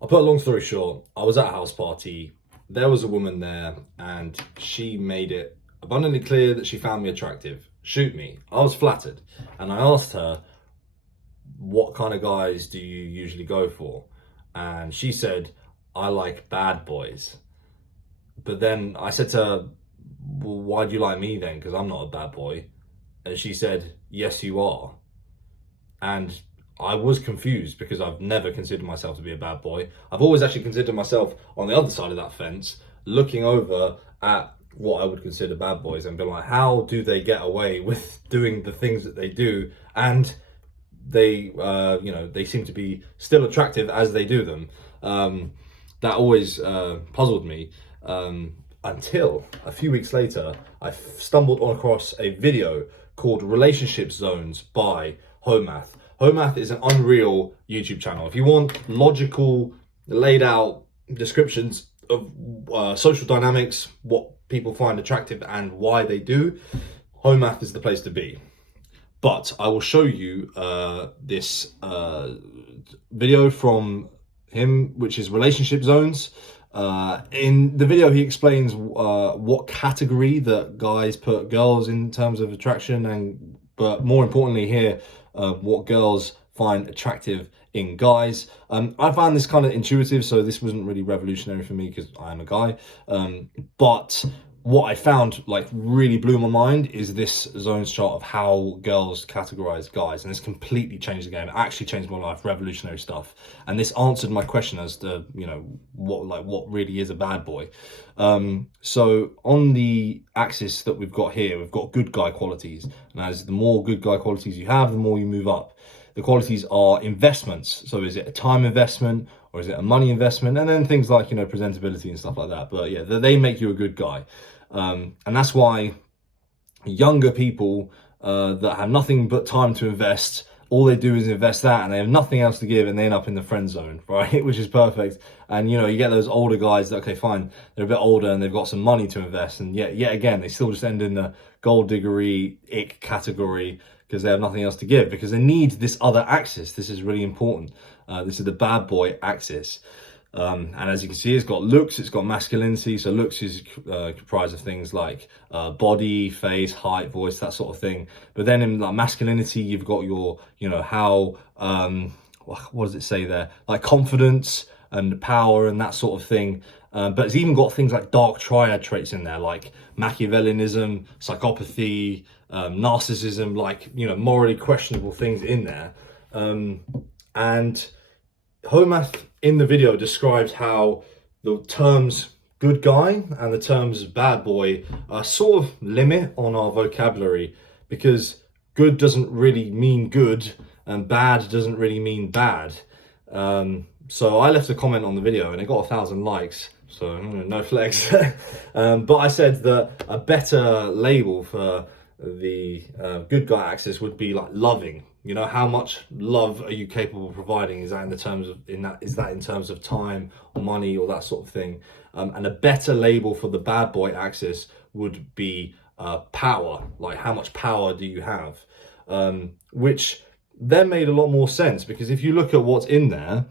I'll put a long story short, I was at a house party. There was a woman there, and she made it abundantly clear that she found me attractive. Shoot me. I was flattered. And I asked her, what kind of guys do you usually go for? And she said, I like bad boys. But then I said to her, well, why do you like me then? Because I'm not a bad boy. And she said, yes, you are. And I was confused because I've never considered myself to be a bad boy. I've always actually considered myself on the other side of that fence, looking over at what I would consider bad boys and being like, how do they get away with doing the things that they do? And they, they seem to be still attractive as they do them. That always puzzled me until a few weeks later, I stumbled across a video called Relationship Zones by Homath. Homath is an unreal YouTube channel. If you want logical, laid out descriptions of social dynamics, what people find attractive and why they do, Homath is the place to be. But I will show you this video from him, which is Relationship Zones. In the video, he explains what category that guys put girls in terms of attraction, but more importantly here, what girls find attractive in guys. I found this kind of intuitive, so this wasn't really revolutionary for me because I am a guy. But what I found like really blew my mind is this zones chart of how girls categorize guys, and this completely changed the game. It actually changed my life, revolutionary stuff. And this answered my question as to, what really is a bad boy. So on the axis that we've got here, we've got good guy qualities. And as the more good guy qualities you have, the more you move up. The qualities are investments. So is it a time investment or is it a money investment? And then things like, presentability and stuff like that. But yeah, they make you a good guy. And that's why younger people that have nothing but time to invest, all they do is invest that and they have nothing else to give, and they end up in the friend zone, right? Which is perfect. And you get those older guys that, okay, fine, they're a bit older and they've got some money to invest, and yet again they still just end in the gold diggery ick category because they have nothing else to give, because they need this other axis. This is really important. This is the bad boy axis. And as you can see, it's got looks, it's got masculinity. So looks is comprised of things like body, face, height, voice, that sort of thing. But then in like masculinity, you've got your, how, what does it say there? Like confidence and power and that sort of thing. But it's even got things like dark triad traits in there, like Machiavellianism, psychopathy, narcissism, like, morally questionable things in there. And Homath in the video describes how the terms good guy and the terms bad boy are sort of limit on our vocabulary, because good doesn't really mean good and bad doesn't really mean bad. So I left a comment on the video and it got 1,000 likes, so no flex. But I said that a better label for the good guy axis would be like loving. How much love are you capable of providing? Is that in terms of time or money or that sort of thing? And a better label for the bad boy axis would be power. Like, how much power do you have? Which then made a lot more sense, because if you look at what's in there,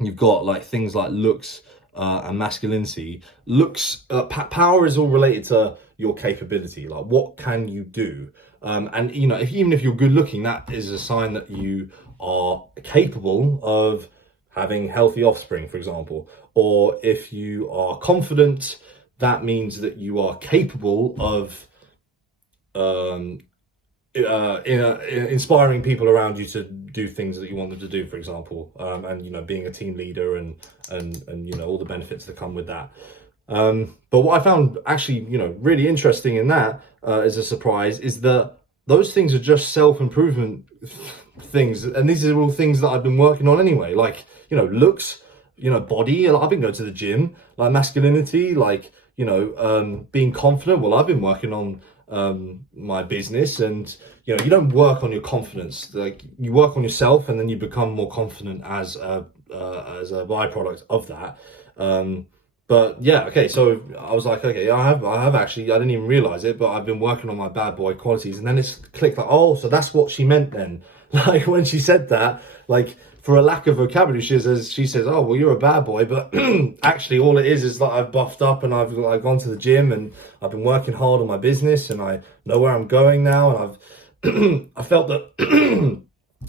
you've got like things like looks and masculinity. Looks, power is all related to your capability. Like, what can you do? And even if you're good looking, that is a sign that you are capable of having healthy offspring, for example. Or if you are confident, that means that you are capable of inspiring people around you to do things that you want them to do, for example, and being a team leader and all the benefits that come with that. But what I found actually really interesting in that as a surprise is that those things are just self-improvement things, and these are all things that I've been working on anyway, like looks, body. I've been going to the gym. Like masculinity, like being confident. Well, I've been working on my business, and you don't work on your confidence, like you work on yourself, and then you become more confident as a byproduct of that. But yeah, okay, so I was like, okay, I have actually, I didn't even realize it, but I've been working on my bad boy qualities. And then it's clicked like, oh, so that's what she meant then. Like when she said that, like for a lack of vocabulary, she says, oh, well, you're a bad boy, but actually all it is that I've buffed up and I've gone to the gym and I've been working hard on my business and I know where I'm going now, and I've I felt that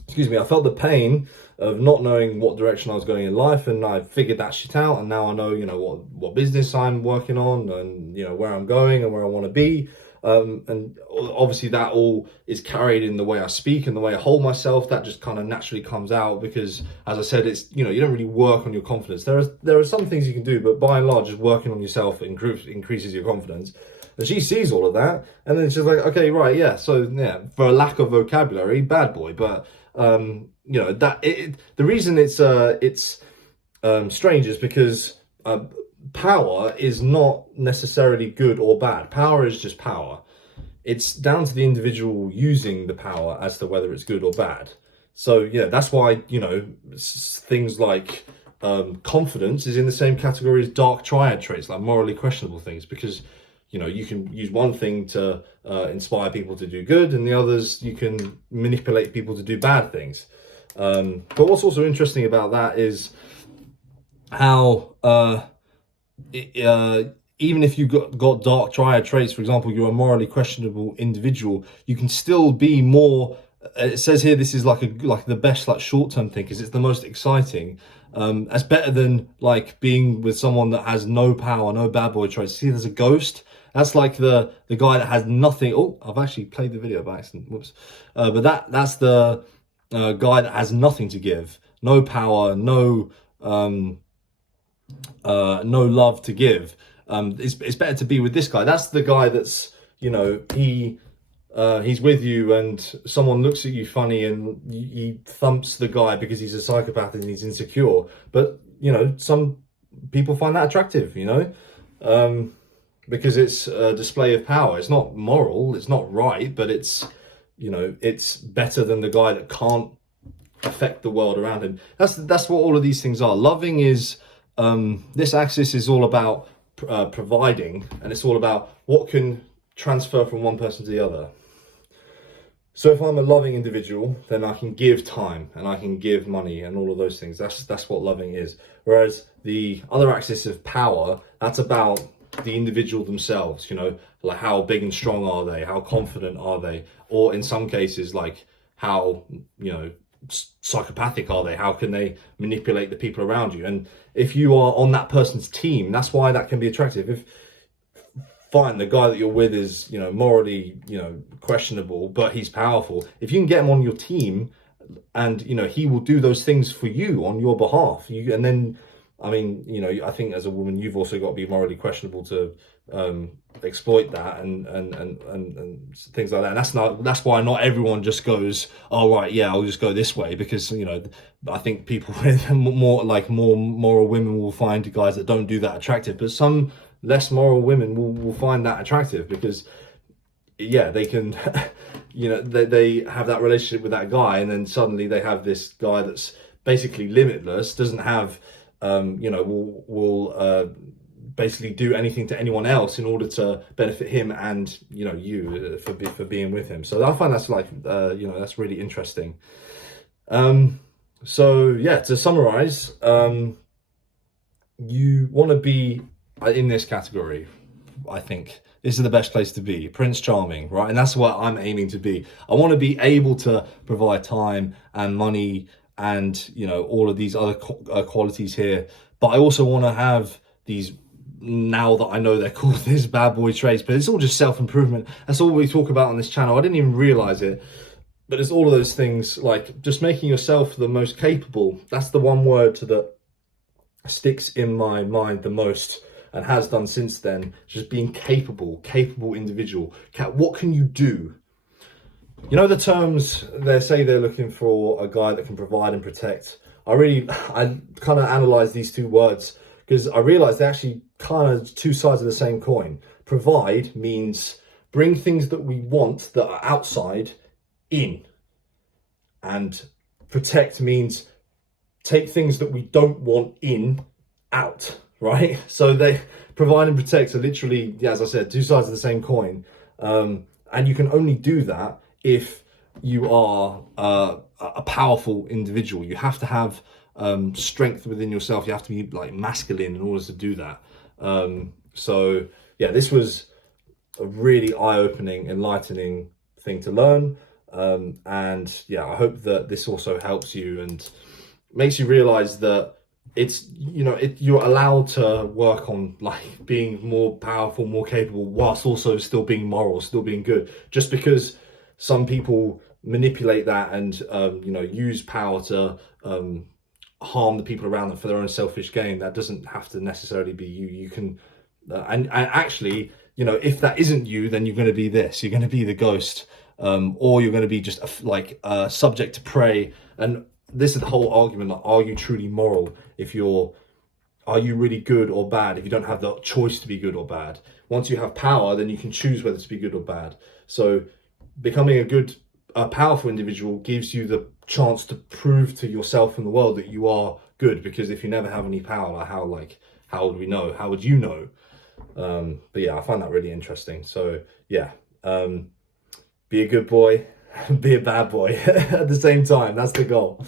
excuse me, I felt the pain of not knowing what direction I was going in life, and I figured that shit out, and now I know, what business I'm working on, and where I'm going and where I want to be. And obviously that all is carried in the way I speak and the way I hold myself. That just kind of naturally comes out because, as I said, it's you don't really work on your confidence. There are some things you can do, but by and large, just working on yourself increases your confidence. And she sees all of that, and then she's like, okay, right, yeah. So yeah, for a lack of vocabulary, bad boy. But the reason it's strange is because power is not necessarily good or bad. Power is just power. It's down to the individual using the power as to whether it's good or bad. So yeah, that's why things like confidence is in the same category as dark triad traits, like morally questionable things, because you can use one thing to inspire people to do good, and the others you can manipulate people to do bad things. But what's also interesting about that is how even if you've got dark triad traits, for example, you're a morally questionable individual, you can still be more. It says here this is like the best short-term thing because it's the most exciting. That's better than being with someone that has no power, no bad boy traits. See, there's a ghost. That's like the guy that has nothing. Oh, I've actually played the video by accident. Whoops. But that's the guy that has nothing to give, no power, no love to give. It's better to be with this guy. That's the guy that's he's with you and someone looks at you funny and he thumps the guy because he's a psychopath and he's insecure. But some people find that attractive, because it's a display of power. It's not moral, it's not right, but it's it's better than the guy that can't affect the world around him. That's what all of these things are. Loving is this axis is all about providing, and it's all about what can transfer from one person to the other. So if I'm a loving individual, then I can give time and I can give money and all of those things. That's what loving is. Whereas the other axis of power, that's about the individual themselves, like how big and strong are they, how confident are they, or in some cases how psychopathic are they, how can they manipulate the people around you. And if you are on that person's team, that's why that can be attractive. If fine, the guy that you're with is morally questionable, but he's powerful, if you can get him on your team and he will do those things for you on your behalf, and then I think as a woman you've also got to be morally questionable to exploit that and things like that. And that's why not everyone just goes, oh right, yeah, I'll just go this way, because I think people with more moral women will find guys that don't do that attractive, but some less moral women will find that attractive because they can they have that relationship with that guy, and then suddenly they have this guy that's basically limitless, doesn't have will basically do anything to anyone else in order to benefit him and you for being with him. So I find that's that's really interesting. So yeah, to summarize, you want to be in this category. I think this is the best place to be, Prince Charming, right? And that's what I'm aiming to be. I want to be able to provide time and money and all of these other qualities here, but I also want to have these, now that I know they're called this bad boy traits, but it's all just self-improvement. That's all we talk about on this channel. I didn't even realize it, but it's all of those things, like just making yourself the most capable. That's the one word that sticks in my mind the most and has done since then. Just being capable individual. What can you do? The terms, they say they're looking for a guy that can provide and protect. I kind of analyze these two words because I realize they're actually kind of two sides of the same coin. Provide means bring things that we want that are outside in, and protect means take things that we don't want in out, right? So they provide and protect are literally, as I said, two sides of the same coin. And you can only do that if you are a powerful individual. You have to have strength within yourself. You have to be like masculine in order to do that. So yeah, this was a really eye-opening, enlightening thing to learn. And yeah, I hope that this also helps you and makes you realize that it's, you're allowed to work on like being more powerful, more capable, whilst also still being moral, still being good. Just because some people manipulate that and use power to harm the people around them for their own selfish gain, that doesn't have to necessarily be you. You can and actually, if that isn't you, then you're going to be this. You're going to be the ghost, or you're going to be just subject to prey. And this is the whole argument: like, are you truly moral? Are you really good or bad? If you don't have the choice to be good or bad, once you have power, then you can choose whether to be good or bad. So, becoming a powerful individual gives you the chance to prove to yourself and the world that you are good. Because if you never have any power, how would we know? How would you know? But yeah, I find that really interesting. So yeah, be a good boy, be a bad boy at the same time. That's the goal.